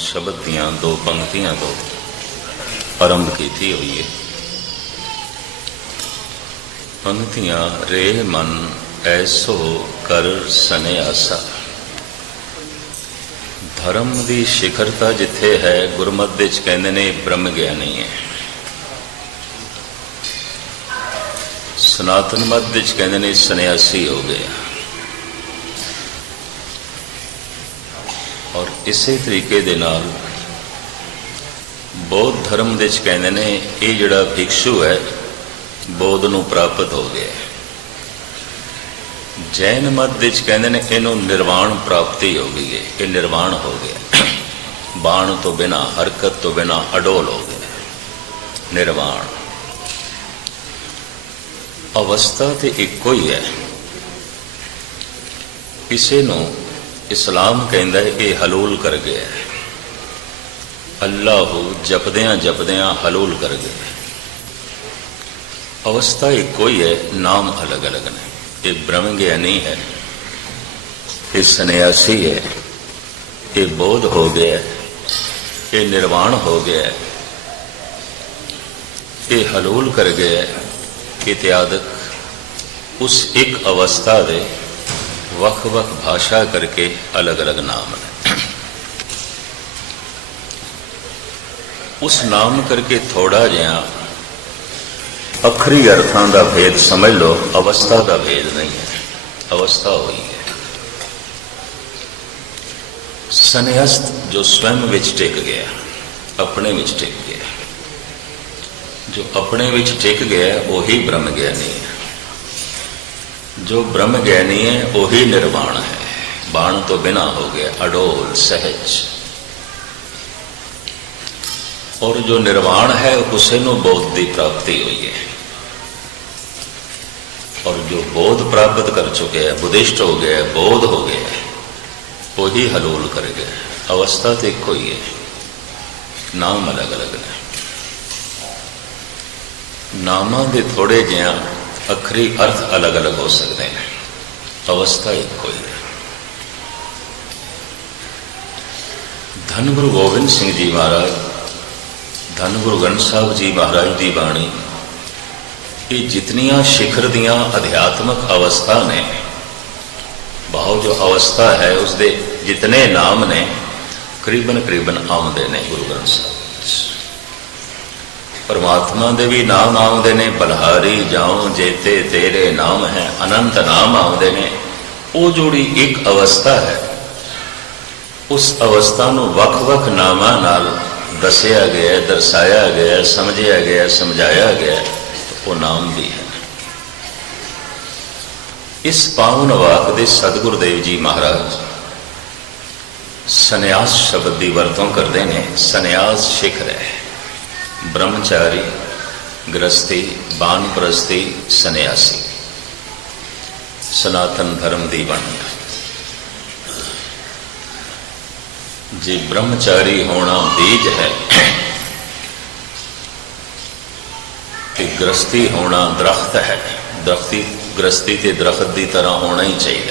शब्द दियां दो पंक्तियां तो आरंभ की हुई है। पंक्तियां रे मन ऐसो कर सन्यासा। धर्म की शिखरता जिथे है गुरमत विच कहंदे ने ब्रह्म ज्ञानी है। सनातन मत विच कहंदे ने सन्यासी हो गया। और इसे तरीके दे नाल बौद्ध धर्म दे कहंदे ने ये जिहड़ा भिक्षु है बौद्ध नूं प्राप्त हो गया। जैन मत विच कहंदे ने इहनूं निर्वाण प्राप्ति हो गई है, ये निर्वाण हो गया। बाण तो बिना हरकत तो बिना अडोल हो गया निर्वाण। अवस्था तो इक्को ही है। इसे नूं इस्लाम कहता है ये हलूल कर गया। अल्लाह जपद्यां जपद्यां हलूल कर गया। अवस्था एक कोई है, नाम अलग अलग ने। ये ब्रह्म ज्ञानी है, ये सन्यासी है, ये बोध हो गया, ये निर्वाण हो गया, ये हलूल कर गया। इत्यादि उस एक अवस्था दे वख वख भाषा करके अलग अलग नाम है। उस नाम करके थोड़ा जिहा अखरी अर्थां दा भेद समझ लो, अवस्था का भेद नहीं है। अवस्था हुई है सन्यास्त जो स्वयं विच टिक गया, अपने विच टिक गया। जो अपने विच टिक गया वही ब्रह्म ज्ञानी है। जो ब्रह्म ज्ञानी है वही निर्वाण है। बाण तो बिना हो गया, अडोल सहज। और जो निर्वाण है उसे नु बोध की प्राप्ति हुई है। और जो बोध प्राप्त कर चुके हैं, बुद्धिस्ट हो गया, बोध हो गया, वही हलूल कर गया। अवस्था तो एक ही है, नाम अलग अलग ने। नामां दे थोड़े जिहा अखरी अर्थ अलग अलग हो सकते हैं, अवस्था एक ही है। धन गुरु गोबिंद सिंह जी महाराज, धन गुरु ग्रंथ साहब जी महाराज की बाणी, ये जितनियां शिखर दियां अध्यात्मक अवस्था ने, भाव जो अवस्था है उसके जितने नाम ने करीबन करीबन आउंदे ने गुरु ग्रंथ साहब। परमात्मा दे भी नाम आउंदे ने, बलहारी जाऊं जेते तेरे नाम है, अनंत नाम आउंदे ने। वो जोड़ी एक अवस्था है, उस अवस्था नूं वख वख नामां नाल दसिया गया, दर्शाया गया, समझाया गया, समझाया गया, तो वो नाम भी है। इस पावन वाक दे सतगुरुदेव जी महाराज सन्यास शब्द की वरतों करते हैं। सन्यास शिखर है। ब्रह्मचारी, गृहस्थी, बानप्रस्थी, सन्यासी, सनातन धर्म की वंड। जी ब्रह्मचारी होना बीज है, तो गृहस्थी होना दरख्त है। दरख्ती गृहस्थी ते दरख्त की तरह होना ही चाहिए।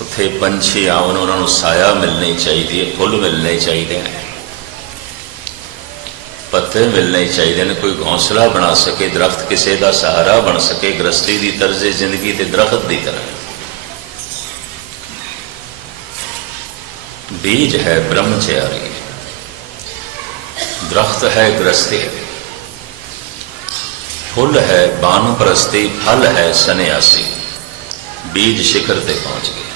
उत्थे पंछी आउन, उन्होंने साया मिलनी चाहिए, फुल मिलने चाहिए, पत्ते मिलने चाहिए ने, कोई घोंसला बना सके, दरख्त किसी का सहारा बन सके। गृहस्थी की तर्जे जिंदगी ते दरख्त की तरह। बीज है ब्रह्मचारी, दरख्त है गृहस्थी, फुल है बानप्रस्थी, फल है सन्यासी। बीज शिखर ते पहुंच गया।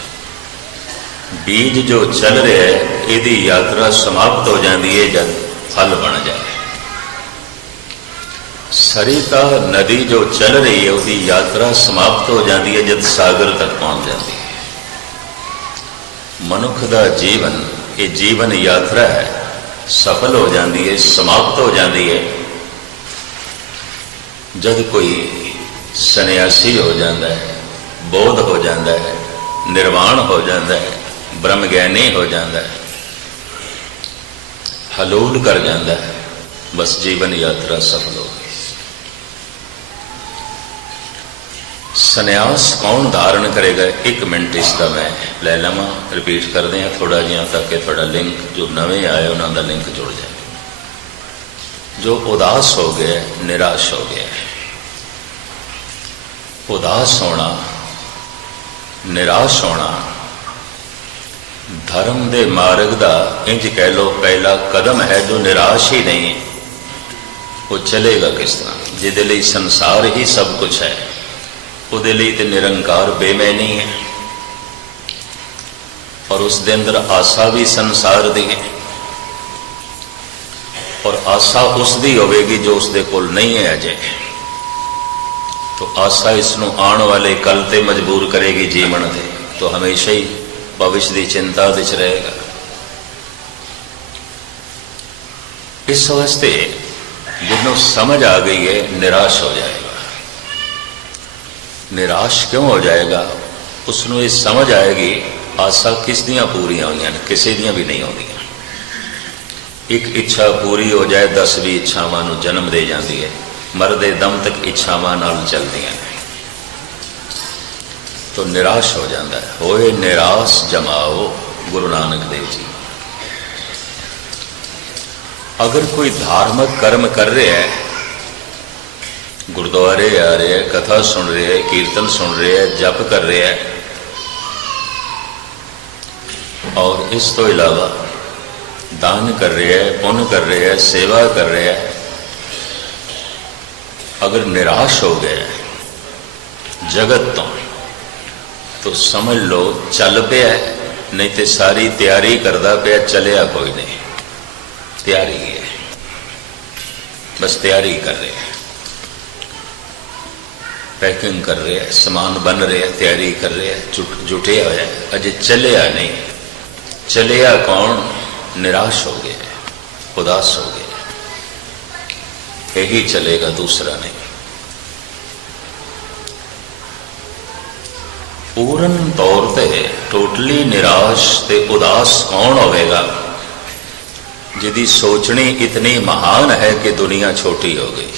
बीज जो चल रहा है, यदि यात्रा समाप्त हो जाती है जब फल बन जाए। सरिता नदी जो चल रही है उसकी यात्रा समाप्त हो जाती है जब सागर तक पहुंच जाती है। मनुख का जीवन, ये जीवन यात्रा है, सफल हो जाती है, समाप्त हो जाती है जब कोई सन्यासी हो जाता है, बोध हो जाता है, निर्वाण हो जाता है, ब्रह्म ज्ञानी हो जाता है, हलूल कर जाता है। बस जीवन यात्रा सफल हो गई। संन्यास कौन धारण करेगा? 1 मिनट इसका मैं लै लवां, रिपीट करते हैं थोड़ा जिहा ताकि थोड़ा लिंक जो नवे आए उन्होंने लिंक जुड़ जाए। जो उदास हो गया, निराश हो गया, उदास होना, निराश होना धर्म दे मार्ग का इंज कह लो पहला कदम है। जो निराश ही नहीं वो चलेगा किस तरह? जिहदे लई संसार ही सब कुछ है, उहदे लई ते निरंकार बेमैनी है, और उसके अंदर आशा भी संसार दी है, और आशा उसकी होगी जो उसके कोल नहीं है अजे। तो आशा इसनों आने वाले कल ते मजबूर करेगी जीवन ते, तो हमेशा ही भविष्य की चिंता विच रहेगा। इस वास्ते जिन्हों समझ आ गई है निराश हो जाएगा। निराश क्यों हो जाएगा? उसनों ये समझ आएगी आशा किस दियां पूरियां होंदियां ने, किसी दियां भी नहीं होंदियां। एक इच्छा पूरी हो जाए 10 भी इच्छावां नूं जन्म दे जाती है, मरदे दम तक इच्छावां नाल चलदियां ने। तो निराश हो जाता है। होए निराश जमाओ, गुरु नानक देव जी। अगर कोई धार्मिक कर्म कर रहा है, गुरुद्वारे आ रहे हैं, कथा सुन रहे हैं, कीर्तन सुन रहे हैं, जप कर रहे हैं, और इस तो इलावा दान कर रहे हैं, पुण्य कर रहे हैं, सेवा कर रहे हैं, अगर निराश हो गए जगत तो समझ लो चल पिया, नहीं तो सारी तैयारी करता पिया, चलिया कोई नहीं। तैयारी है, बस तैयारी कर रहे हैं, पैकिंग कर रहे हैं, सामान बन रहे हैं, तैयारी कर रहे हैं, जुटिया होया, अजे चलिया नहीं। चलिया कौन? निराश हो गया, उदास हो गया, यही चलेगा, दूसरा नहीं। पूर्ण तौर पर टोटली निराश ते उदास कौन होगा? जिहदी सोचनी इतनी महान है कि दुनिया छोटी हो गई,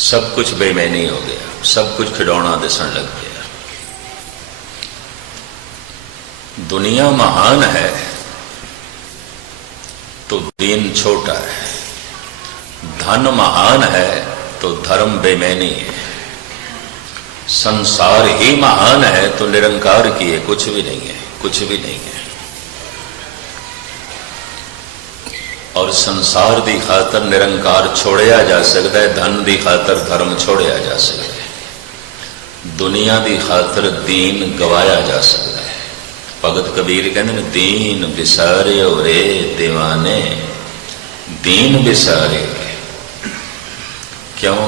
सब कुछ बेमैनी हो गया, सब कुछ खिडौना दिसन लग गया। दुनिया महान है तो दीन छोटा है, धन महान है तो धर्म बेमैनी है, संसार ही महान है तो निरंकार की है कुछ भी नहीं है, कुछ भी नहीं है। और संसार की खातर निरंकार छोड़िया जा सकता है, धन की खातर धर्म छोड़िया जा सकता है, दुनिया की खातर दीन गवाया जा सकता है। भगत कबीर कहते हैं दीन बिसारे रे दीवाने, दीन बिसारे। क्यों?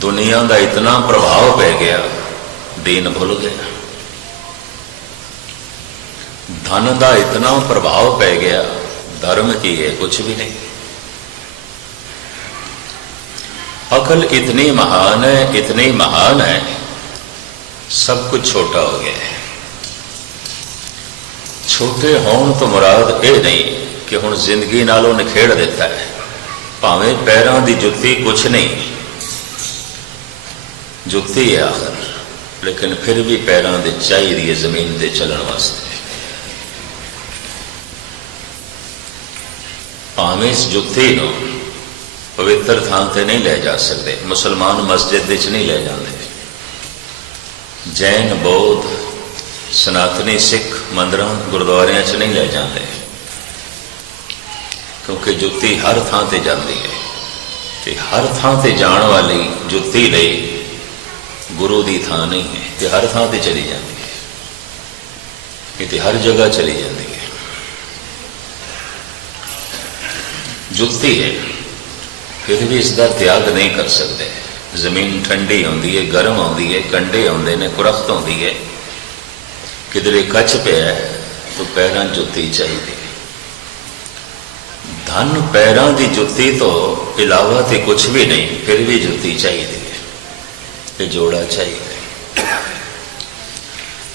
दुनिया का इतना प्रभाव पै गया, दीन भूल गया। धन का इतना प्रभाव पै गया, धर्म की है कुछ भी नहीं। अकल इतनी महान है, इतनी महान है, सब कुछ छोटा हो गया है। छोटे होने तो मुराद ये नहीं कि हुण जिंदगी नालों निखेड़ देता है, भावें पैरों की जुत्ती कुछ नहीं, जुत्ती है आखिर, लेकिन फिर भी पैरों की चाहिए जमीन से चलने वास्ते। भावें इस जुत्ती को पवित्र थां से नहीं ले जा सकते, मुसलमान मस्जिद विच नहीं ले जाते, जैन बौद्ध सनातनी सिख मंदिर गुरुद्वारियां च नहीं ले जाते, क्योंकि जुत्ती हर थां ते जाती है। कि हर थां ते जाण वाली जुत्ती लई गुरु की थां नहीं है, कि हर थां ते चली जाती है, कि हर जगह चली जाती है। जुत्ती है, फिर भी इसका त्याग नहीं कर सकते। जमीन ठंडी होती है, गर्म आती है, कंडे आते हैं, कुरख्त होती है, किधरे कच पे है तो पैरों जुत्ती चाहिए। धन पैरों की जुत्ती तो इलावा तो कुछ भी नहीं, फिर भी जुत्ती चाहिए, ये जोड़ा चाहिए।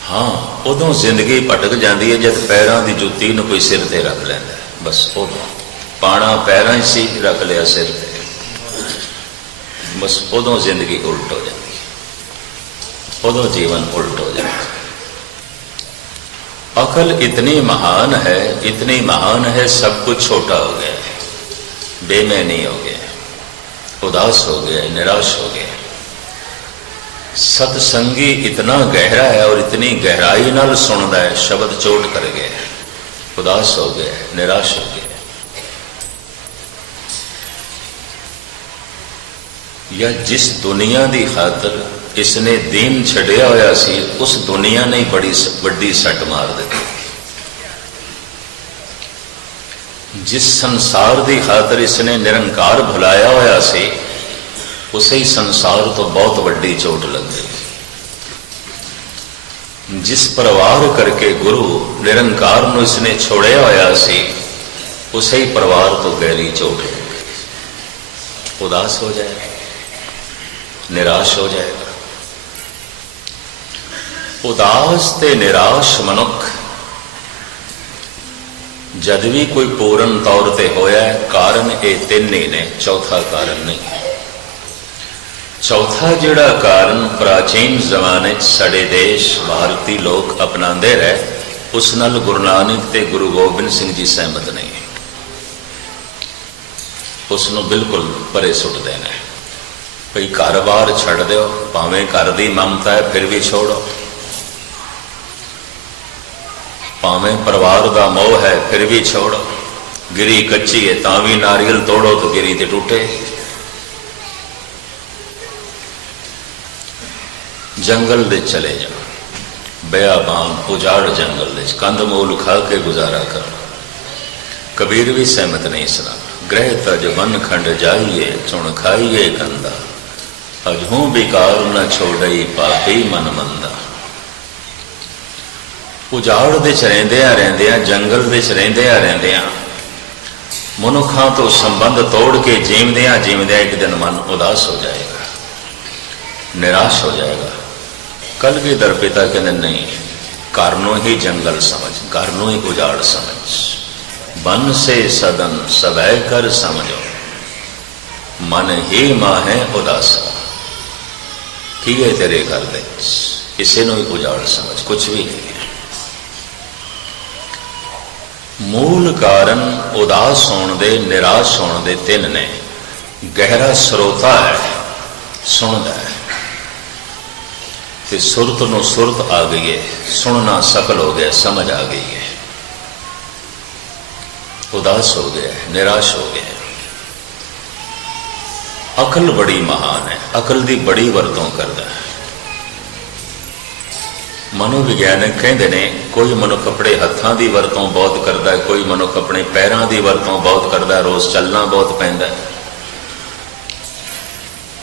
हाँ, उदों जिंदगी भटक जाती है जब पैरों की जुत्ती कोई सिर ते रख लेंदा, बस उदों पाना पैरों से रख लिया सिर ते, बस उदों जिंदगी उल्ट हो जाती है। उदो जीवन उल्ट हो जाए। अकल इतनी महान है, इतनी महान है, सब कुछ छोटा हो गया, बेमैनी हो गया, उदास हो गया, निराश हो गया। सत्संगी इतना गहरा है और इतनी गहराई नाल सुनता है, शब्द चोट कर गया, उदास हो गया, निराश हो गया। या जिस दुनिया की खातर इसने दीन छड़िया होया सी, उस दुनिया ने बड़ी वड्डी सट मार दी। जिस संसार की खातर इसने निरंकार भुलाया होया सी, उसे ही संसार तो बहुत वड्डी चोट लग गई। जिस परिवार करके गुरु निरंकार नूं इसने छोड़िया होया सी, उसे ही परिवार तो गहरी चोट लग गई। उदास हो जाएगा, निराश हो जाएगा। उदास ते निराश मनुख जद भी कोई पूर्ण तौर पर होया है, कारण ये तीन ही ने, चौथा कारण नहीं। चौथा जिहड़ा कारण प्राचीन जमाने साडे देश भारती लोग अपनाते रहे, उस नाल गुरु नानक ते गुरु गोबिंद सिंह जी सहमत नहीं, उसनों बिल्कुल परे सुट देना। भाई घर बार छड़ दो, भावें घर की ममता है फिर भी छोड़ो, भावें परिवार का मोह है फिर भी छोड़ो, गिरी कच्ची है तां भी नारियल तोड़ो तो गिरी ते टूटे। जंगल दे चले जाओ, बयाबान उजाड़ जंगल दे कंध मूल खा के गुजारा कर। कबीर भी सहमत नहीं सुना। ग्रह तज वन खंड जाइए, चुन खाइए कंदा, अजहू बिकार न छोड़ई पापी मन मंदा। उजाड़ दे रहिंदियां जंगल दे रहिंदियां मनुखा तो संबंध तोड़ के जीवदियां जीवदियां एक दिन मन उदास हो जाएगा, निराश हो जाएगा। कलगीधर पिता कहते नहीं, घर नूं ही जंगल समझ, घर नूं ही उजाड़ समझ। बन से सदन सबै कर समझो, मन ही माहे उदासा। की है तेरे घर दे, इसे नूं ही उजाड़ समझ, कुछ भी नहीं है। मूल कारण उदास होने दे, निराश होने दे तीन ने। गहरा स्रोता है, सुनता है, ते सुरत नूं सुरत आ गई है, सुनना सफल हो गया, समझ आ गई है। उदास हो गया, निराश हो गया। अकल बड़ी महान है, अकल की बड़ी वरतों करता है। मनोविज्ञानक कहते ने, कोई मनुख अपने हत्थों की वरतों बहुत करता है, कोई मनुख अपने पैरों की वरतों बहुत करता है, रोज़ चलना बहुत पैंदा है।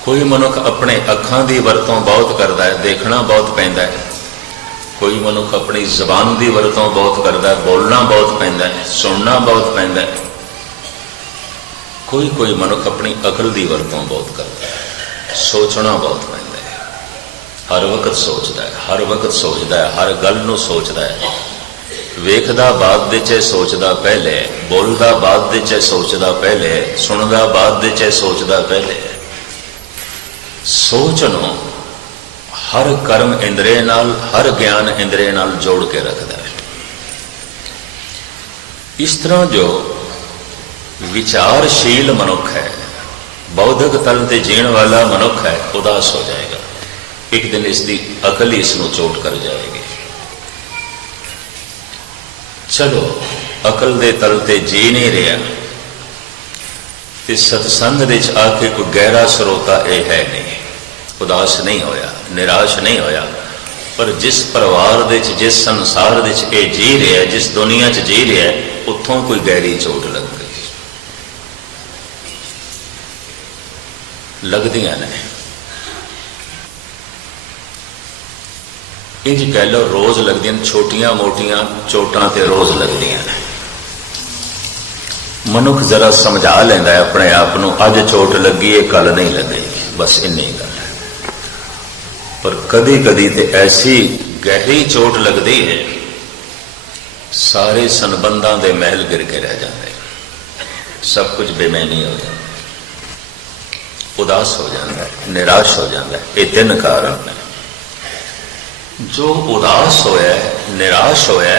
कोई मनुख अपने अखां की वरतों बहुत करता है, देखना बहुत पैंदा है। कोई मनुख अपनी जबान की वरतों बहुत करता है, बोलना बहुत पैंदा है, सुनना बहुत पैंदा है। कोई मनुख अपनी अकल की वरतों बहुत करता है, सोचना बहुत पैंदा है। हर वक्त सोचता है, हर वक्त सोचता है, हर गल नूं सोचता है। वेखदा बाद दे च सोचदा पहले, बोलदा बाद दे च सोचदा पहले, सुनदा बाद दे च सोचदा पहले। सोच नूं हर कर्म इंद्रिय नाल, हर ज्ञान इंद्रिय नाल जोड़ के रखता है। इस तरह जो विचारशील मनुख है, बौद्धिक तल ते जीण वाला मनुख है, उदास हो जाएगा। एक दिन इसकी अकल ही इसनों चोट कर जाएगी। चलो अकल दे तल ते जी नहीं रहा, इस सत्संग दे आके कोई गहरा स्रोता यह है नहीं। उदास नहीं होया, निराश नहीं होया, पर जिस परिवार दे, जिस संसार दे ये जी रहा है, जिस दुनिया च जी रहा है, उत्थों कोई गहरी चोट लग गई, लगदियां ने। इंज कह लो रोज लगदियां, छोटियां मोटियां चोटां ते रोज लगदियां ने। मनुख जरा समझा लेंदा है अपने आप को, अज चोट लगी है कल नहीं लगेगी, बस इन्नी गल है। पर कदी कदी तो ऐसी गहरी चोट लगती है, सारे संबंधां दे महल गिर के रह जाते, सब कुछ बेमैनी हो जाता, उदास हो जाता है, निराश हो जाता है। ये तीन कारण है। जो उदास होया, निराश होया,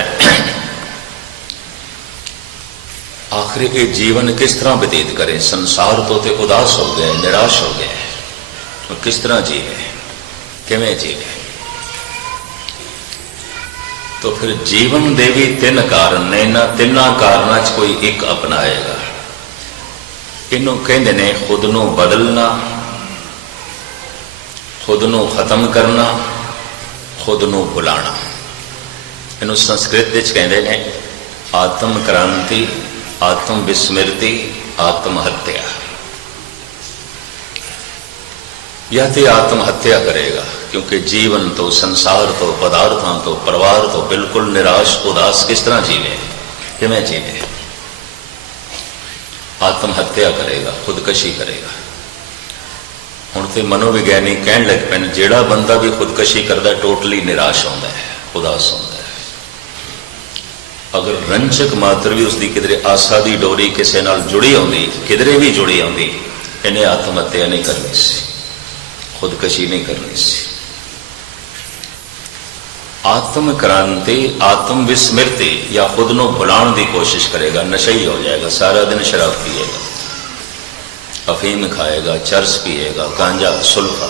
आखिर ये जीवन किस तरह बतीत करे? संसार तो उदास हो गए, निराश हो गए, तो किस तरह जीवे, किवें जीवे? तो फिर जीवन दे भी तीन कारण ने, इन्हां तिन्नां कारणां च कोई एक अपनाएगा। इनू कहंदे ने खुद नू बदलना, खुद नू खत्म करना, खुद नू भुलाना। इनू संस्कृत विच कहंदे ने आत्म क्रांति, आत्म विस्मृति, आत्म हत्या। या तो आत्म हत्या करेगा क्योंकि जीवन तो, संसार तो, पदार्थों तो, परिवार तो बिल्कुल निराश उदास किस तरह जीवे, किवें जीवे? आत्म हत्या करेगा, खुदकशी करेगा। हुण तो मनोविज्ञानी कहण लग पे जिहड़ा बंदा भी खुदकशी करता टोटली निराश होंदा है, उदास होंदा है। अगर रंचक मात्र भी उसकी किधरे आशा की डोरी किसी नाल जुड़ी आती, किधरे भी जुड़ी आती, इन्हें आत्महत्या नहीं करनी सी, खुदकशी नहीं करनी सी। आत्म क्रांति, आत्म विस्मृति या खुद को भुलाने की कोशिश करेगा, नशई हो जाएगा, सारा दिन शराब पिएगा, अफीम खाएगा, चरस पिएगा, गांजा, सुल्फा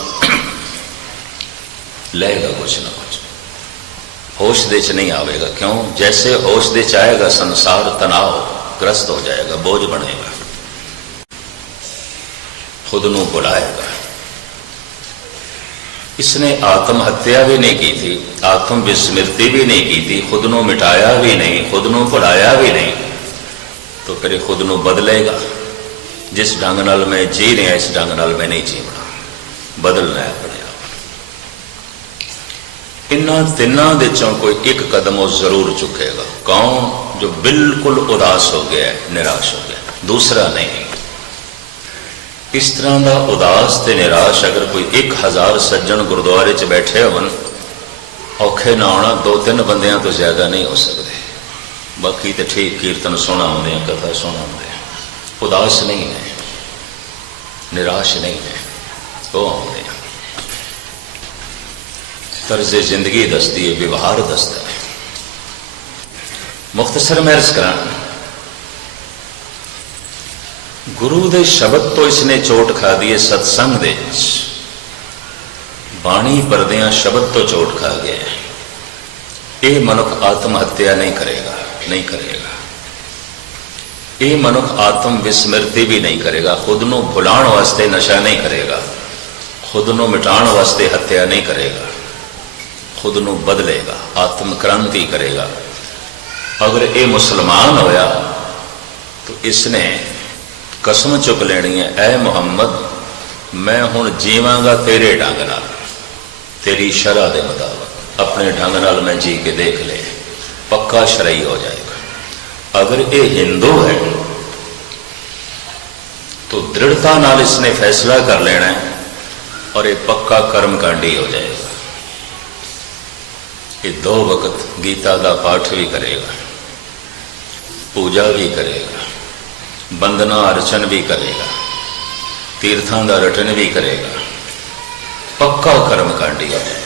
लेगा, कुछ ना कुछ होश दे च नहीं आवेगा। क्यों? जैसे होश दे च आएगा संसार तनाव ग्रस्त हो जाएगा, बोझ बनेगा, खुद को भुलाएगा। इसने आत्महत्या भी नहीं की थी, आत्म विस्मृति भी नहीं की थी, खुद को मिटाया भी नहीं, खुद को भुलाया भी नहीं, तो फिर खुद को बदलेगा। जिस ढंग नाल मैं जी रहा इस ढंग नाल मैं नहीं जीवना, बदलना है अपने आप। इन्हां तिन्नां दे चों कोई एक कदम वो जरूर चुकेगा। कौन? जो बिल्कुल उदास हो गया है, निराश हो गया, दूसरा नहीं। इस तरह का उदास ते निराश अगर कोई 1000 सज्जन गुरुद्वारे च बैठे होन, औखे ना आना 2-3 बंदियां तो ज्यादा नहीं हो सकते। बाकी तो ठीक कीर्तन सुना आते हैं, कथा सुना आते हैं, उदास नहीं है, निराश नहीं है, वो आते हैं। तर्ज जिंदगी दसती है, व्यवहार दसता है। मुख्तसर मैं अर्ज करा, गुरु दे शब्द तो इसने चोट खा दी है, सत्संग दे बाणी परदियां शब्द तो चोट खा गया है। ये मनुख आत्महत्या नहीं करेगा, नहीं करेगा। ये मनुख आत्म विस्मृति भी नहीं करेगा, खुद को भुलाण वास्ते नशा नहीं करेगा, खुद को मिटाण वास्ते हत्या नहीं करेगा, खुद को बदलेगा, आत्म क्रांति करेगा। अगर ये मुसलमान होया तो इसने कसम चुक लेनी है, ऐ मुहम्मद मैं हुण जीवांगा तेरे ढंग नाल, तेरी शरह के मुताबिक, अपने ढंग नाल मैं जी के देख ले, पक्का शरई हो जाएगा। अगर ये हिंदू है तो दृढ़ता नाल इसने फैसला कर लेना है और ये पक्का कर्मकांडी हो जाएगा। ये 2 वक्त गीता का पाठ भी करेगा, पूजा भी करेगा, वंदना अर्चन भी करेगा, तीर्थों का रटन भी करेगा, पक्का कर्मकांडी हो जाएगा।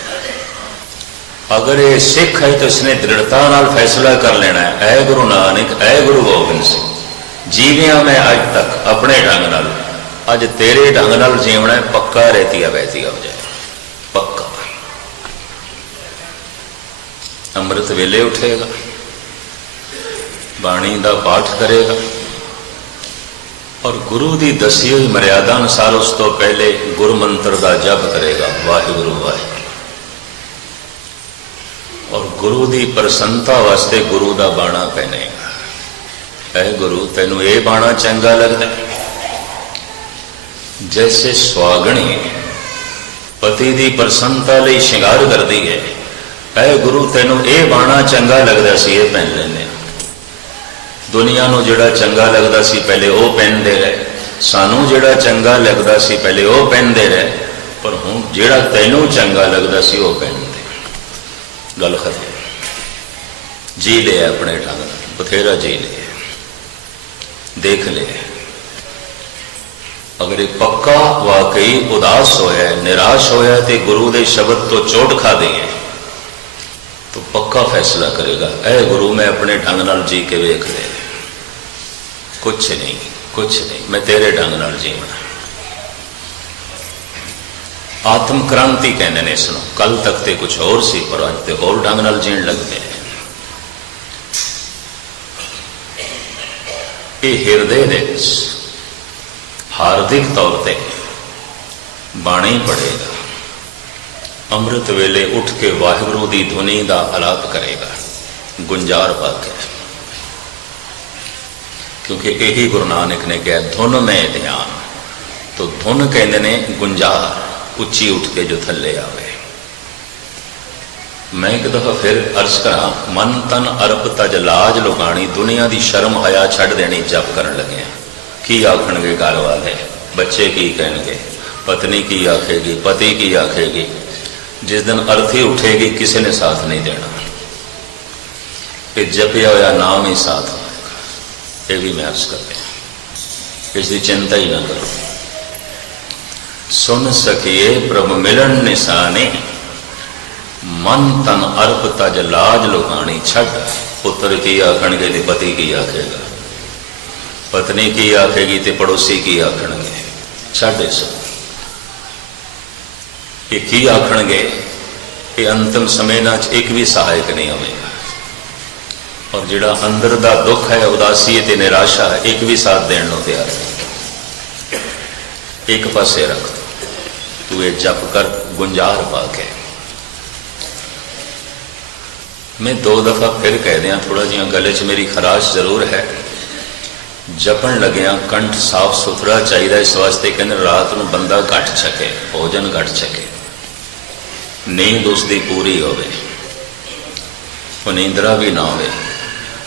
अगर ये सिख है तो इसने दृढ़ता नाल फैसला कर लेना है, ऐ गुरु नानक, ऐ गुरु गोबिंद सिंह, जीविया मैं अज तक अपने ढंग नाल, अज तेरे ढंग नाल जीवना है, पक्का रहतिया वैतिया हो जाएगा, पक्का। अमृत वेले उठेगा, बाणी का पाठ करेगा और गुरु की दसी हुई मर्यादा अनुसार उस तो पहले गुरु मंत्र का जप करेगा, वाहिगुरु वाहिगुरू। और गुरु की प्रसन्नता वास्ते गुरु का बाणा पहनेगा, ऐ गुरु तेनू ये बाणा चंगा लगता है। जैसे सुहागणी पति की प्रसन्नता लई श्रृंगार करती है, ऐ गुरु तेनू ये बाणा चंगा लगता सी, ये पहन लेने। दुनिया नूं जिहड़ा चंगा लगता सी पहले वो पहनते रहे, सानू जिहड़ा चंगा लगता सी पहले वो पहनते रहे, पर हुण जिहड़ा तैनू चंगा लगता सी वो पहनते। गल खत्म। जी ले अपने ढंग नाल, बथेरा जी ले, देख ले। अगर ये पक्का वाकई उदास होया, निराश होया तो गुरु के शब्द तो चोट खा दी है, तो पक्का फैसला करेगा, ऐ गुरु मैं अपने ढंग नाल जी के वेख ले, कुछ नहीं कुछ नहीं, मैं तेरे ढंग नाल जीवना। आत्म क्रांति कहने ने इसनों। कल तक तो कुछ और सी, पर अज तो होर ढंग नाल जीण लग पे। ये हिरदे दे हार्दिक तौर पर बाणी पढ़ेगा, अमृत वेले उठ के वाहिगुरू दी धुनी का आलाप करेगा गुंजार पाके, क्योंकि यही गुरु नानक ने कहा धुन में ध्यान। तो धुन कहते ने गुंजार, उच्ची उठ के जो थले आवे। मैं एक दफा फिर अर्ज करा, मन तन अरप तज लाज लुगानी, दुनिया की शर्म हया छड़ देनी जप करन लगे। की आखणगे घर वाले, बच्चे की कहणगे, पत्नी की आखेगी, पति की आखेगी। जिस दिन अर्थी उठेगी किसी ने साथ नहीं देना, ये जपिया हुआ नाम ही साथ होगा। ये भी मैं अर्ज कर दिया, इसकी चिंता ही ना करो। सुन सकिए प्रभु मिलन निशाने, मन तन अर्प तज लाज लुकानी छड़। पुत्र की आखणगे तो पति की आखेगा, पत्नी की आखेगी तो पड़ोसी की आखणगे, छड़ सो। ये की आखणगे, ये अंतिम समय ना एक भी सहायक नहीं होगा। और जिहड़ा अंदर दा दुख है, उदासी ते निराशा है, एक भी साथ देने को तैयार नहीं। एक पासे रख, तू ये जप कर गुंजार पाके। मैं दो दफा फिर कह दिया, थोड़ा जिहा गले च मेरी खराश जरूर है। जपन लग्या कंठ साफ सुथरा चाहिए, इस वास्ते कहते रात को बंदा घट सके, भोजन घट सके, नींद उसकी पूरी होवे, नींदरा भी ना होवे,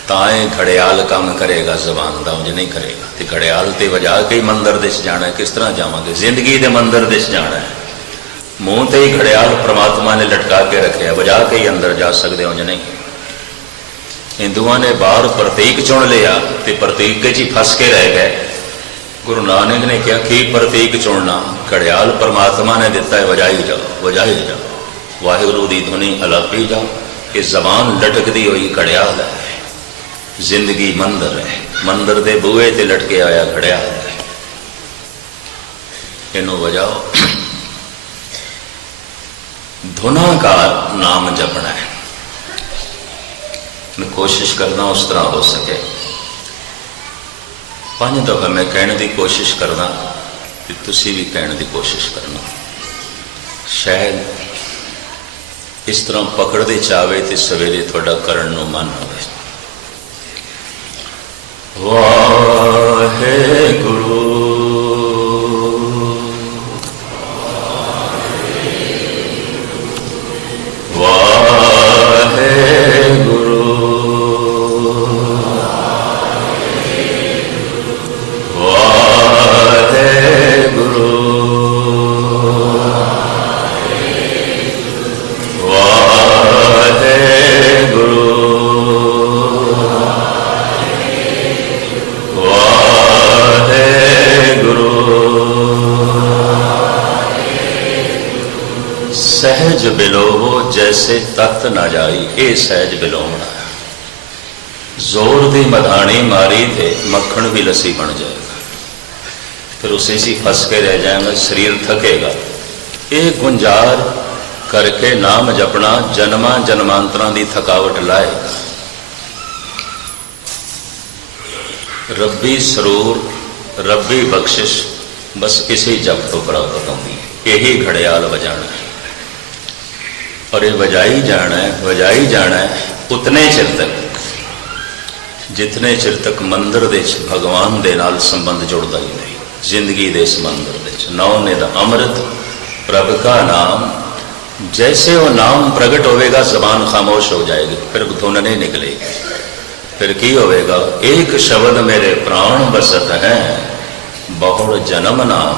ताए घड़ियाल काम करेगा, जबान का उंज नहीं करेगा। तो घड़ियाल तो वजा के ही मंदिर दिस जाना है, किस तरह जावांगे? जिंदगी के मंदिर दिस जाना है, मुंह ते ही घड़ियाल परमात्मा ने लटका के रखे, वजा के ही अंदर जा सकते, उंज नहीं। हिंदुओं ने बाहर प्रतीक चुन लिया, तो प्रतीक ही फस के रह गए। गुरु नानक ने कहा कि प्रतीक चुनना, घड़ियाल परमात्मा ने दिता है, वजाई जाओ वजाई जाओ, वाहिगुरू दी धुनी अलापी जाओ। कि जबान लटकती हुई घड़ियाल है, जिंदगी मंदिर है, मंदिर के बूहे ते लटके आया घड़ियाल है, इनू वजाओ। धुना का नाम जपना है। मैं कोशिश करना उस तरह हो सके। 5 दफा मैं कहने की कोशिश करना, कि तुसी भी कहने की कोशिश करना। शायद इस तरह पकड़ते चावे तो सवेरे थोड़ा करन नूं मन होवे। वाहेगुरु सहज बिलोवो जैसे तख्त ना जाई, ये सहज बिलोवना है। जोर दी मधानी मारी थे मक्खन भी लस्सी बन जाएगा, फिर उसे सी फंस के रह जाएगा, शरीर थकेगा। ये गुंजार करके नाम जपना जन्मा जन्मांतरा की थकावट लाएगा। रब्बी सरूर रब्बी बख्शिश बस इसी जप तो प्राप्त होती है। यही घड़ियाल बजाना है, और ये बजाई जाना है, बजाई जाना है उतने चिर तक जितने चिर तक मंदिर दे भगवान दे नाल संबंध जुड़ता ही नहीं। जिंदगी दे इस मंदिर दे नौ निध अमृत प्रभ का नाम, जैसे वो नाम प्रगट होवेगा जबान खामोश हो जाएगी, फिर धुन नहीं निकलेगी। फिर की होवेगा? एक शब्द मेरे प्राण बसत है, बहुड़ जन्म नाम।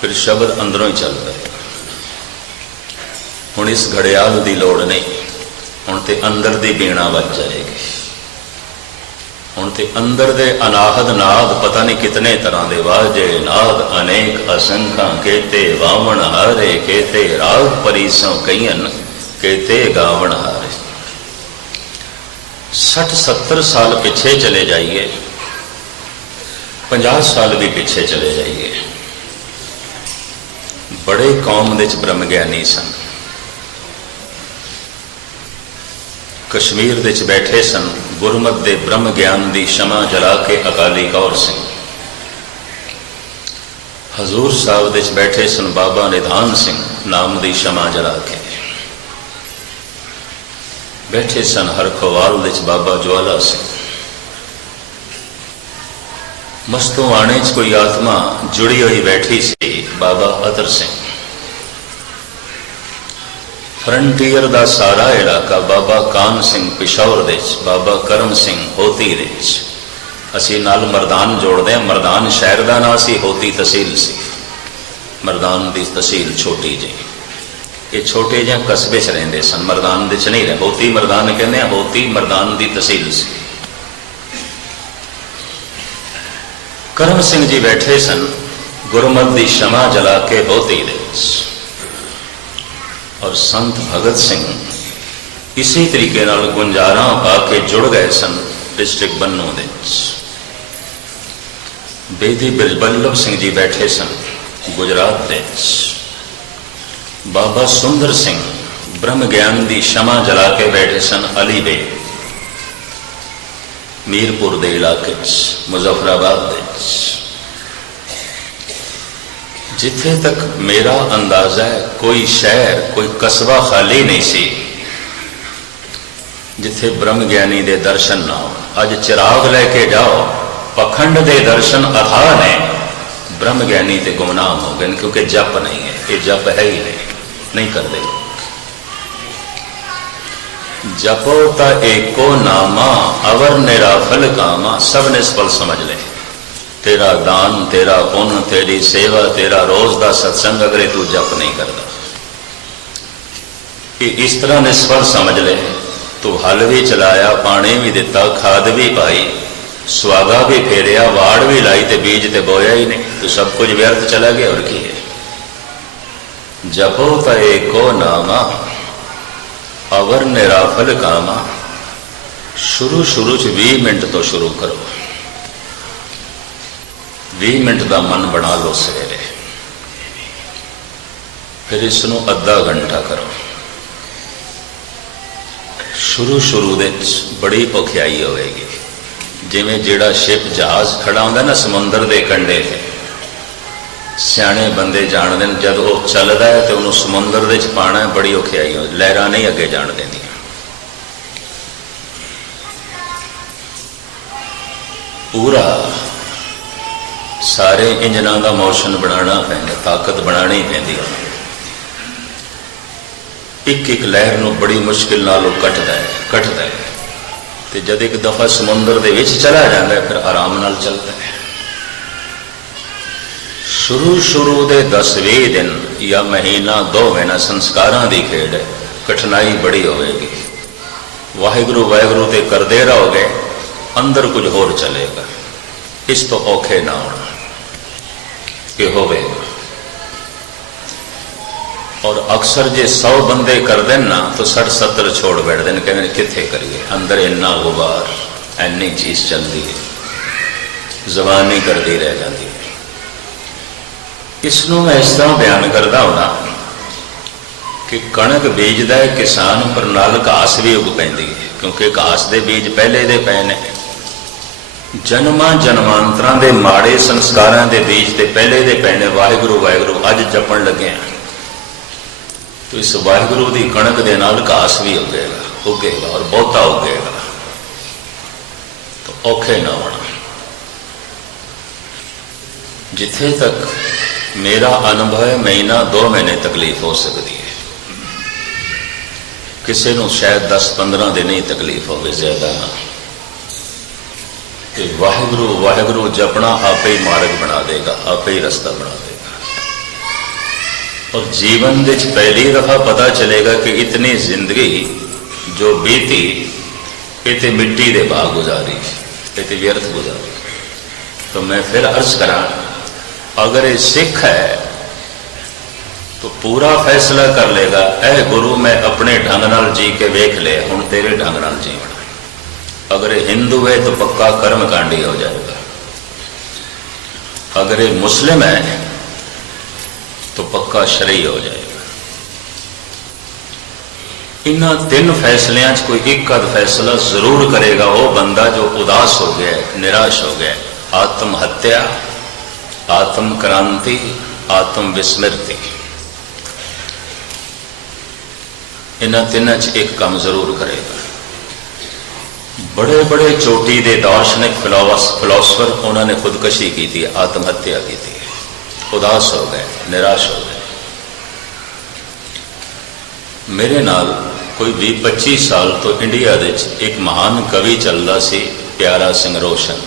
फिर शब्द अंदरों ही चल पएगा। हुण इस घड़ियाल की लोड़ नहीं, हुण ते अंदर दी बीणा बज जाएगी। हुण ते अंदर दे अनाहद नाद पता नहीं कितने तरह दे वाजे नाद अनेक असंख्या, केते वावण हारे केते राग परीसों कईयन केते गावण हारे। 60-70 साल पिछे चले जाइए, 50 साल भी पिछे चले जाइए, बड़े कौम दे ब्रह्म ज्ञानी सन। कश्मीर दे बैठे सन गुरमत दे ब्रह्म ज्ञान दी शमा जला के अकाली कौर सिंह। हजूर साहब दे बैठे सन बाबा निधान सिंह नाम दी शमा जला के। बैठे सन हरखोवाल दे बाबा ज्वाला सिंह। मस्तोवाणे च कोई आत्मा जुड़ी हुई बैठी सी, बाबा अतर सिंह। फ्रंटीयर दा सारा इलाका बाबा कान सिंह पिशौर दे, बाबा करम सिंह होती दे। असी नाल मरदान जोड़ते हैं। मरदान शहर का ना सी, होती तहसील सी। मरदान की तहसील छोटी जी, ये छोटे जि कस्बे च रहिंदे सन, मरदान दे च नहीं रहे। होती मरदान कहते हैं, होती मरदान की तहसील सी। करम सिंह जी बैठे सन गुरमत की शमा जला के होती दे। और संत भगत सिंह इसी तरीके नाल गुंजारा पा के जुड़ गए सन डिस्ट्रिक्ट बन्नू दे। बेदी बल्लभ सिंह जी बैठे सन गुजरात दे। बाबा सुंदर सिंह ब्रह्म ज्ञान की शमा जला के बैठे सन अली बे, मीरपुर दे इलाके मुजफ्फराबाद दे। जिथे तक मेरा अंदाजा है, कोई शहर कोई कस्बा खाली नहीं सी जिथे ब्रह्म ज्ञानी दे दर्शन ना हो। अज चिराग लेके जाओ, पखंड दे दर्शन अथाह ने, ब्रह्म ज्ञानी ते गुमनाम हो गए, क्योंकि जप नहीं है। ये जप है ही नहीं करते। जपो ता एको नामा अवर निराफल कामा, सब निष्फल समझ ले। तेरा दान, तेरा पुण्य, तेरी सेवा, तेरा रोज का सत्संग अगर तू जप नहीं करता, कि इस तरह निष्फल समझ ले। तू हल भी चलाया, पानी भी दिता, खाद भी पाई, सुहागा भी फेरिया, वाड़ भी लाई, ते बीज ते बोया ही नहीं, तो सब कुछ व्यर्थ चला गया। और की है? जपो ता एको नामा अवर निराफल कामा। शुरू शुरू 20 मिनट तो शुरू करो, 20 मिनट का मन बना लो सवेरे, फिर इसनों अद्धा घंटा करो। शुरू शुरू दे बड़ी औखियाई होगी। जिमें जेड़ा शिप जहाज खड़ा होंदा ना समुंदर के कंढे ते, सियाणे बंदे जानते हैं, जब वह चलता है तो उन्होंने समुंदर दे पाना है, बड़ी औखियाई हो, लहरां नहीं अगे जान देंदियां। पूरा सारे इंजनों का मोशन बनाना पैंदा, ताकत बनानी पैंदी है। एक एक लहर नूं बड़ी मुश्किल नाल कटदा है। तो जब एक दफा समुंदर दे विच चला जाता है, फिर आराम नाल चलता है। शुरू शुरू दे 10-20 दिन या महीना 2 महीना संस्कारां दी खेड है, कठिनाई बड़ी होगी। वाहिगुरु वाहिगुरु ते करदे रहोगे, अंदर कुछ होर चलेगा। इस तो औखे ना होना कि होवेगा। और अक्सर जे 100 बंदे कर दें ना, तो 60-70 छोड़ बैठ दें, कहते कित्थे करिए, अंदर इन्ना गुबार, इन्नी चीज चलती है, जबान ही करती रह जाती है। इसनों मैं इस तरह बयान करता होना कि कणक बीजदा है किसान, पर नाल घास भी उग पैंदी है, क्योंकि घास के बीज पहले दे पए ने। जन्मां जन्मांतरां दे माड़े संस्कारां दे बीज ते पहले दे पए ने। वाहिगुरु वाहिगुरु अज जपण लगे हैं, तो इस वाहिगुरु की कणक के नाल घास भी उगेगा और बहुता उगेगा। तो औखे ना होना। जिथे तक मेरा अनुभव है, महीना 2 महीने तकलीफ हो सकती है, किसी को शायद 10-15 दिन ही तकलीफ हो, ज्यादा ना। तो वाहिगुरु वाहिगुरु जपना आपे ही मार्ग बना देगा, आपे ही रास्ता बना देगा। और जीवन में पहली दफा पता चलेगा कि इतनी जिंदगी जो बीती, ये मिट्टी के भाग गुजारी, ये व्यर्थ गुजारी। तो मैं फिर अर्ज करा, अगर ये सिख है तो पूरा फैसला कर लेगा, ऐ गुरु मैं अपने ढंग नाल जी के वेख लिया, हुण तेरे ढंग नाल जीवना। अगर ये हिंदू है तो पक्का कर्मकांडी हो जाएगा, अगर ये मुस्लिम है तो पक्का शरई हो जाएगा। इन्हां तीन फैसलियां कोई एक आध फैसला जरूर करेगा वो बंदा जो उदास हो गया, निराश हो गया। आत्महत्या, आत्म क्रांति, आत्म विस्मृति, इन्हां तीनों च एक काम जरूर करेगा। बड़े बड़े चोटी के दार्शनिक फिलोसफर उन्होंने खुदकशी की थी, आत्महत्या की थी, उदास हो गए, निराश हो गए। मेरे नाल कोई 20-25 साल तो इंडिया दे एक महान कवि चलता सी, प्यारा सिंह रोशन,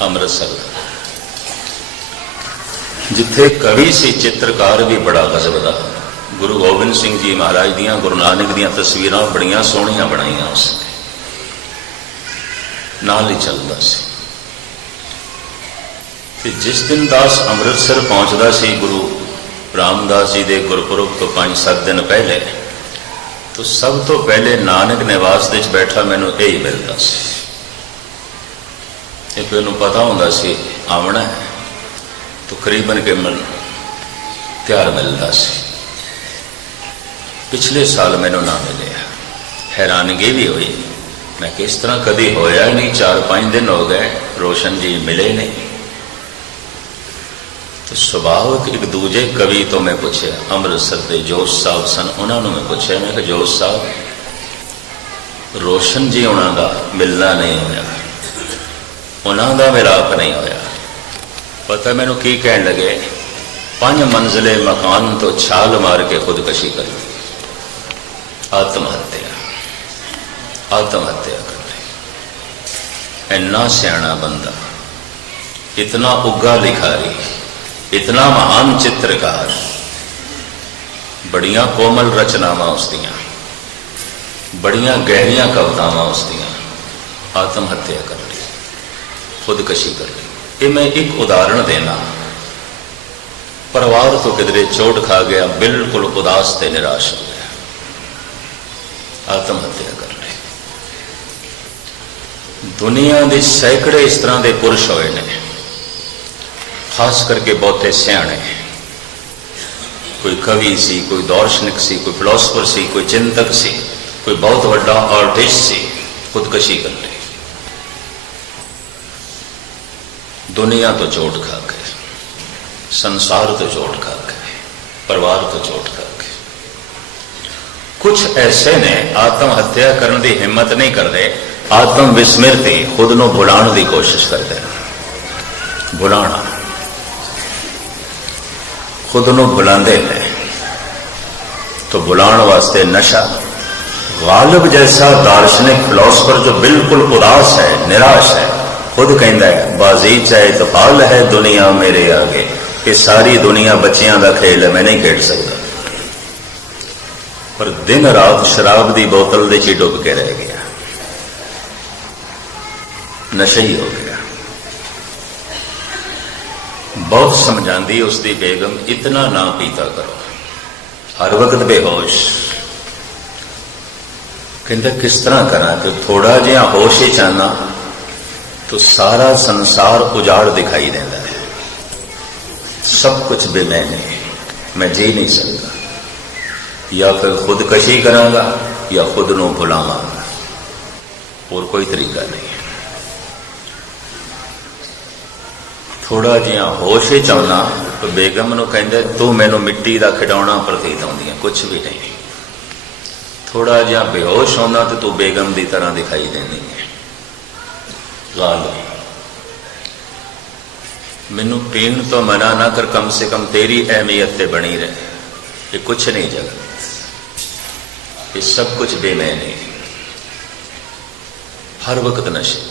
अमृतसर, जिथे कवि सी चित्रकार भी बड़ा गजब का। गुरु गोबिंद सिंह जी महाराज दियां, गुरु नानक दियां तस्वीरां बड़ियां सोहणियां बनाईयां उसने, नाल ही चलता सी। जिस दिन दास अमृतसर पहुंचता सी गुरु रामदास जी के गुरपुरब तो 5-7 दिन पहले, तो सब तो पहले नानक निवास दे बैठा मैनू यही मिलता सी। मैनू पता होंदा सी आना है, तो करीबन किमन त्यार मिलता सी। पिछले साल मैनू ना मिले, हैरानगी भी हुई, मैं किस तरह कभी होया नहीं, 4-5 दिन हो गए रोशन जी मिले नहीं। तो सुभाविक एक दूजे कवि तो मैं पूछे, अमृतसर के जोश साहब सन, उन्होंने मैं पूछा, मैं कि जोश साहब रोशन जी उन्होंने मिलना नहीं होया, उन्होंने मिलाप नहीं होया। पता मैनू की कहन लगे, 5 मंजिले मकान तो छाल मार के खुदकशी कर दी, आत्महत्या, आत्महत्या कर दी। इन्ना सियाना बंदा, इतना उग्गा लिखारी, इतना महान चित्रकार, बड़िया कोमल रचनावां उसदियां, बड़िया गहरिया कवितावां उसदियां, आत्महत्या कर ली, खुदकशी कर ली। ये मैं एक उदाहरण देना, परिवार तो किधरे चोट खा गया, बिल्कुल उदास ते निराश हो गया, आत्महत्या कर ली। दुनिया के सैकड़े इस तरह के पुरुष होए ने, खास करके बहुते सियाणे, कोई कवि सी, कोई दार्शनिक सी, कोई फिलोसफर सी, कोई चिंतक सी, कोई बहुत बड़ा आर्टिस्ट सी, खुदकशी कर ली। दुनिया तो चोट खा के, संसार तो चोट खा के, परिवार तो चोट खा के। कुछ ऐसे ने आत्महत्या करने की हिम्मत नहीं करते, आत्म विस्मृति, खुद को भुलाने की कोशिश करते हैं। भुलाना, खुद को भुलाते हैं तो भुलाण वास्ते नशा। गालिब जैसा दार्शनिक फिलोसफर जो बिल्कुल उदास है, निराश है, खुद कहता है बाजी चाहे तो फाल है दुनिया मेरे आगे, ये सारी दुनिया बच्चियां का खेल है, मैं नहीं खेल सकता। पर दिन रात शराब की बोतल दे च डुब के रह गया, नशे ही हो गया। बहुत समझाती उसकी बेगम, इतना ना पीता करो, हर वक्त बेहोश। कहता किस तरह करा, तो थोड़ा जिहा होश ही चाहना तो सारा संसार उजाड़ दिखाई देता है, सब कुछ बेमैनी, मैं जी नहीं सकता, या फिर खुदकशी करांगा या खुद को भुलावांगा, और कोई तरीका नहीं। थोड़ा जिहा होश ही चाहना तो बेगम नूं कहंदे तू मैनू मिट्टी का खिडौना प्रतीत होंदी है, कुछ भी नहीं। थोड़ा जिहा बेहोश होना तो तू बेगम की तरह दिखाई देनी है। मैनू पीण तो मना ना कर, कम से कम तेरी अहमियत ते बनी रहे, ये कुछ नहीं जगत, ये सब कुछ बेमैनी, हर वक्त नशे।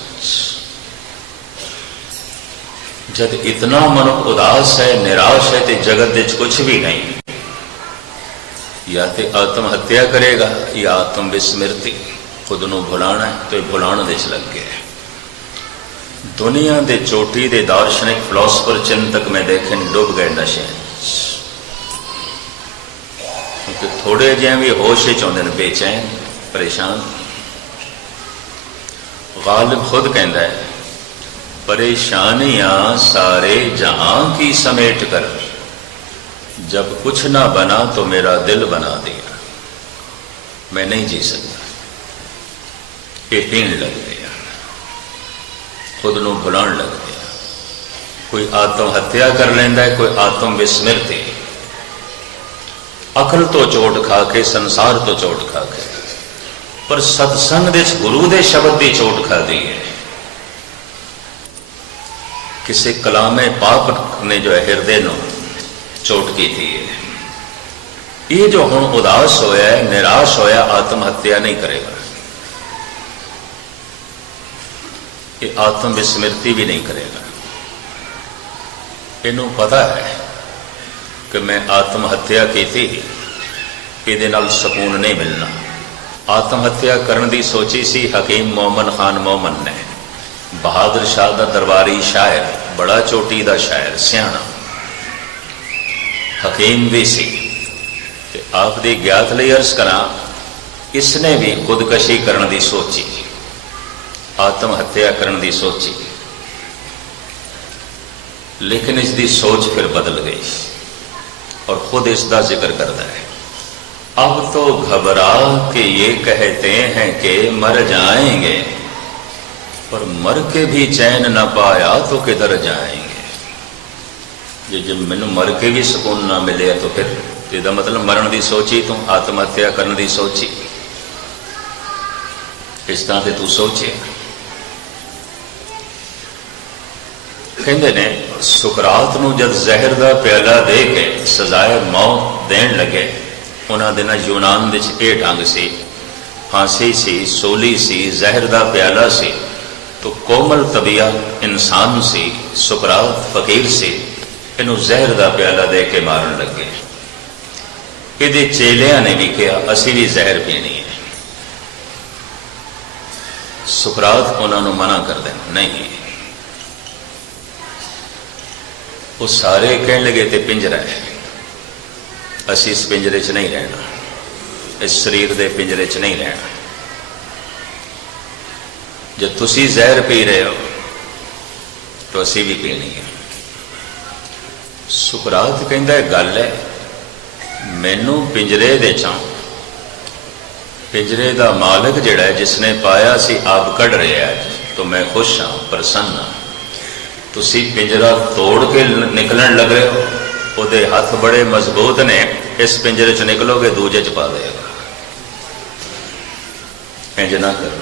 जब इतना मनुख उदास है, निराश है, तो जगत विच कुछ भी नहीं, या तो आत्महत्या करेगा या आत्म विस्मृति, खुद को भुलाना है तो भुलाने विच लग गया। दुनिया के चोटी के दार्शनिक फिलोसफर चिंतक में देखे डूब गए नशे, क्योंकि थोड़े जे भी होश चाहते हैं, बेचैन, परेशान। गालिब खुद कहता है, परेशानियां सारे जहां की समेट कर, जब कुछ ना बना तो मेरा दिल बना दिया, मैं नहीं जी सकता। ये पीण लग गया, खुद नूं भुलाण लग गया। कोई आत्म हत्या कर लेंदा है, कोई आत्म विस्मृति, अकल तो चोट खा के, संसार तो चोट खा के, पर सत्संग दे गुरु दे शब्द की चोट खा दी है। किसी कलामे पाक ने जो है हिरदे नूं चोट की थी है। ये जो हुण उदास होया है, निराश होया, आत्म हत्या नहीं करेगा, ये आत्म विस्मृति भी नहीं करेगा। इनू पता है कि मैं आत्म हत्या की थी, ये नाल सकून नहीं मिलना। आत्म हत्या करने की सोची सी हकीम मोमन खान मोमन ने, बहादुर शाह का दरबारी शायर, बड़ा चोटी का शायर, सियाणा हकीम भी सी। आप दी ज्ञात लई अर्ज करा, इसने भी खुदकशी करने की सोची, आत्म हत्या करने की सोची, लेकिन इसकी सोच फिर बदल गई और खुद इसका जिक्र करता है। अब तो घबरा के ये कहते हैं कि मर जाएंगे, पर मर के भी चैन न पाया तो किधर जाएंगे। जे जब मैनू मर के भी सुकून ना मिले तो फिर इसका मतलब मरण की सोची तू, आत्महत्या करने की सोची, इस तरह से तू सोचे। कहते ने सुकरात नूं जब जहर का प्याला दे के सजाए मौत देन लगे, उन्होंने दिनों यूनान विच ये ढंग से फांसी सी, सोली सी, जहर का प्याला से, तो कोमल तबिया इंसान से सुकरात फकीर से इनू जहर का प्याला दे के मारन लगे। ये चेलिया ने भी कहा असी भी जहर पीनी है। सुकरात उन्होंने मना कर देना नहीं, वो सारे कह लगे ते पिंजरा है, असी इस पिंजरे च नहीं रहना, इस शरीर के पिंजरे च नहीं रहना। जब तुसी जहर पी रहे हो तो असी भी पीनी है। सुकरात कहता है गल है, मैनू पिंजरे दे चां, पिंजरे का मालिक जिहड़ा है जिसने पाया सी आप कढ़ रहे है, तो मैं खुश हाँ, प्रसन्न हाँ। तुसी पिंजरा तोड़ के निकलन लग रहे हो, उहदे हाथ बड़े मजबूत ने, इस पिंजरे च निकलोगे दूजे च पा देगा। इंज ना करो।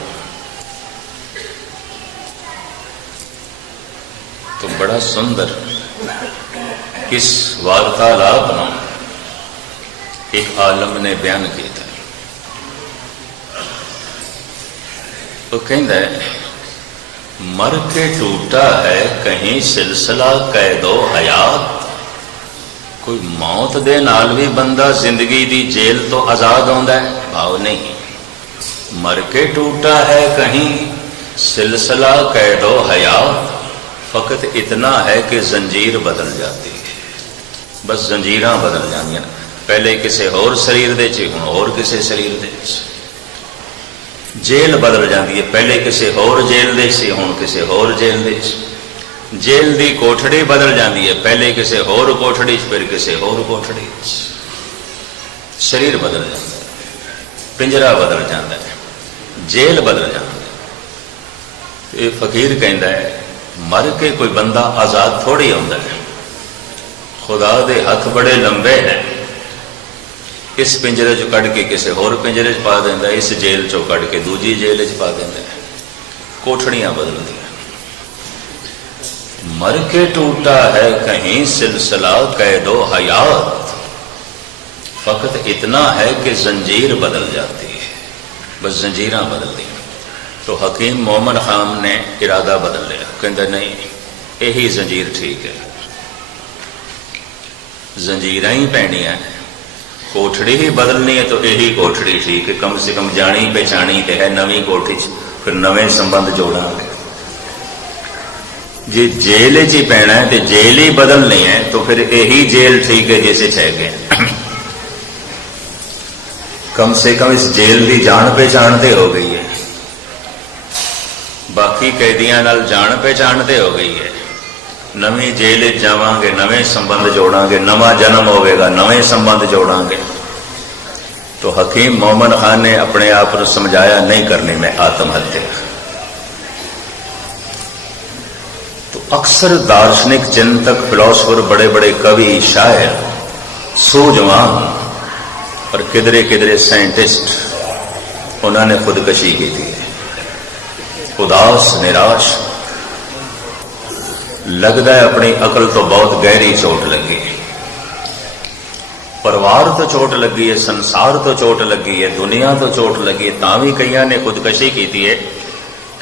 तो बड़ा सुंदर इस वार्तालाप में एक आलम ने बयान किया था। वो कहता है मर के टूटा है कहीं सिलसिला कैदो हयात। कोई मौत दे नाल भी बंदा जिंदगी दी जेल तो आजाद होंदा है, भाव नहीं। मर के टूटा है कहीं सिलसिला कैदो हयात, फकत इतना है कि जंजीर बदल जाती है। बस जंजीरां बदल जांदियां, पहले किसी होर शरीर दे च, हुण होर किसी शरीर दे च। जेल बदल जाती है, पहले किसी होर जेल दे सी, हुण किसी होर जेल दे च। जेल दी कोठड़ी बदल जाती है, पहले किसी होर कोठड़ी च, फिर किसी होर कोठड़ी च। शरीर बदल जाता है, पिंजरा बदल जाता है, जेल बदल जाती है। ये फकीर कहता है मर के कोई बंदा आजाद थोड़ी होंदा है, खुदा दे हथ बड़े लंबे हैं, इस पिंजरे चो कढ़ के किसी होर पिंजरे च पा देंदा, इस जेल चो कढ़ के दूजी जेल च पा देंदा। कोठड़ियां बदलदियां। मर के टूटा है कहीं सिलसिला कैदो हयात, फकत इतना है कि जंजीर बदल जाती है। बस जंजीरां बदल दी। तो हकीम मोमन खान ने इरादा बदल लिया, कहते नहीं यही जंजीर ठीक है, जंजीरां ही पैनियां, कोठड़ी ही बदलनी है तो यही कोठड़ी ठीक है। कम से कम जानी पहचानी तो है, नवी कोठी फिर नवे संबंध जोड़ा। जे जेल च ही पैना है तो जेल ही बदलनी है, तो फिर यही जेल ठीक है जिसे छह गए। कम से कम इस जेल की जान पहचान तो हो गई है, बाकी कैदियां नाल जान पहचान ते हो गई है। नवी जेल जावांगे, नवे संबंध जोड़ांगे, नवा जन्म होवेगा, नवे संबंध जोड़ांगे। तो हकीम मोमन खान ने अपने आप को समझाया, नहीं करनी मैं आत्महत्या। तो अक्सर दार्शनिक, चिंतक, फिलोसफर, बड़े बड़े कवि, शायर, सूझवान और किधरे किधरे साइंटिस्ट, उन्होंने खुदकशी की थी। उदास, निराश, लगता है अपनी अकल तो बहुत गहरी चोट लगी। परिवार तो चोट लगी है, संसार तो चोट लगी है, दुनिया तो चोट लगी है, तां भी कईयां ने खुदकशी की है।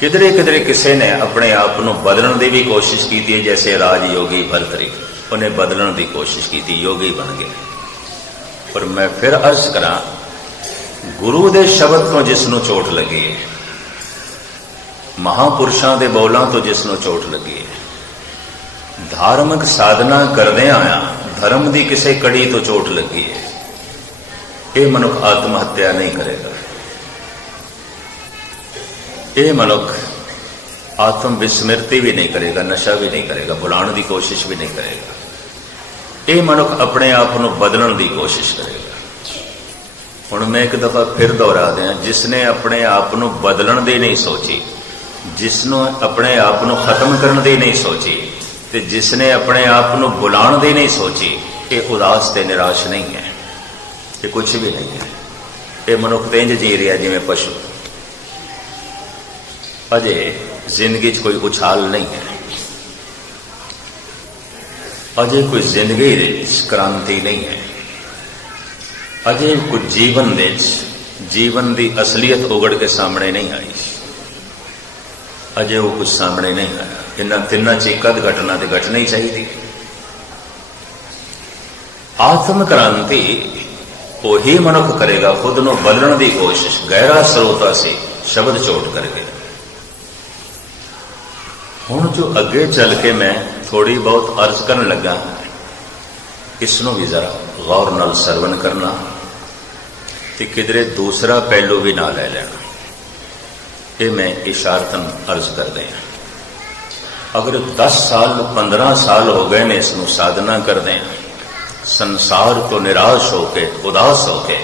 किधरे किधरे किसी ने अपने आप को बदलने की भी कोशिश की है, जैसे राजयोगी भरतरी, उन्हें बदलने की कोशिश की थी, योगी बन गए। पर मैं फिर अर्ज करा, गुरु दे शब्द तो जिसनों चोट लगी है, महापुरुषों के बोलों तो जिसनों चोट लगी है, धार्मिक साधना करदे आया धर्म की किसी कड़ी तो चोट लगी है, ये मनुख आत्महत्या नहीं करेगा। ये मनुख आत्म विस्मृति भी नहीं करेगा, नशा भी नहीं करेगा, बुलाने की कोशिश भी नहीं करेगा। ये मनुख अपने आप को बदलने की कोशिश करेगा। हुण मैं एक दफा फिर दोहरा दिया, जिसने अपने आप को बदलने की नहीं सोची, जिसनों अपने आप को खत्म करने की नहीं सोची, ते जिसने अपने आप को बुलाने की नहीं सोची, ये उदास ते निराश नहीं है, ये कुछ भी नहीं है। ये मनुख इंज जी रहा जिवें पशु। अजे जिंदगी कोई उछाल नहीं है, अजे कोई जिंदगी क्रांति नहीं है, अजे कुछ जीवन की असलियत उगड़ के सामने नहीं आई, अजे वो कुछ सामने नहीं आया। इन्होंने तिना च एक घटना तो घटना ही चाहिए। आत्म क्रांति वही मनुख करेगा, खुद को बदलने की कोशिश, गहरा स्रोता से शब्द चोट करके। हुण जो अगे चल के मैं थोड़ी बहुत अर्ज करन लगा, इसनों भी जरा गौर नाल सरवण करना, तो किधरे दूसरा पहलू भी ना ले लेना। ये मैं इशारतन अर्ज कर दें। अगर 10 साल 15 साल हो गए ने इसनों साधना कर दें, संसार तो निराश होके, उदास होके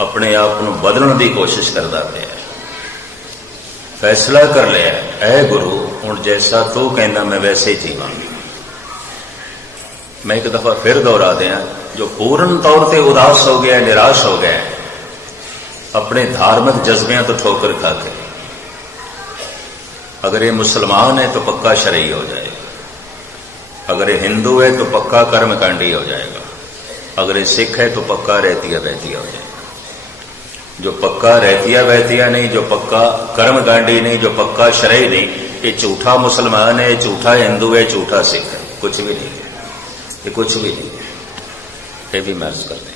अपने आप को बदलने की कोशिश करता पे, फैसला कर लिया, ऐ गुरु हुण जैसा तू कहना मैं वैसे ही जीवांगा। मैं एक दफा फिर दोहरा दिया, जो पूर्ण तौर पर उदास हो गया, निराश हो गया, अपने धार्मिक जज्बियां तो ठोकर खा के, अगर ये मुसलमान है तो पक्का शरई हो जाएगा, अगर ये हिंदू है तो पक्का कर्मकांडी हो जाएगा, अगर ये सिख है तो पक्का रहतिया बहतिया हो जाएगा। जो पक्का रहतिया बहतिया नहीं, जो पक्का कर्मकांडी नहीं, जो पक्का शरई नहीं, ये झूठा मुसलमान है, झूठा हिंदू है, झूठा सिख है, कुछ भी नहीं है, ये कुछ भी नहीं है। ये भी महसूस करते हैं।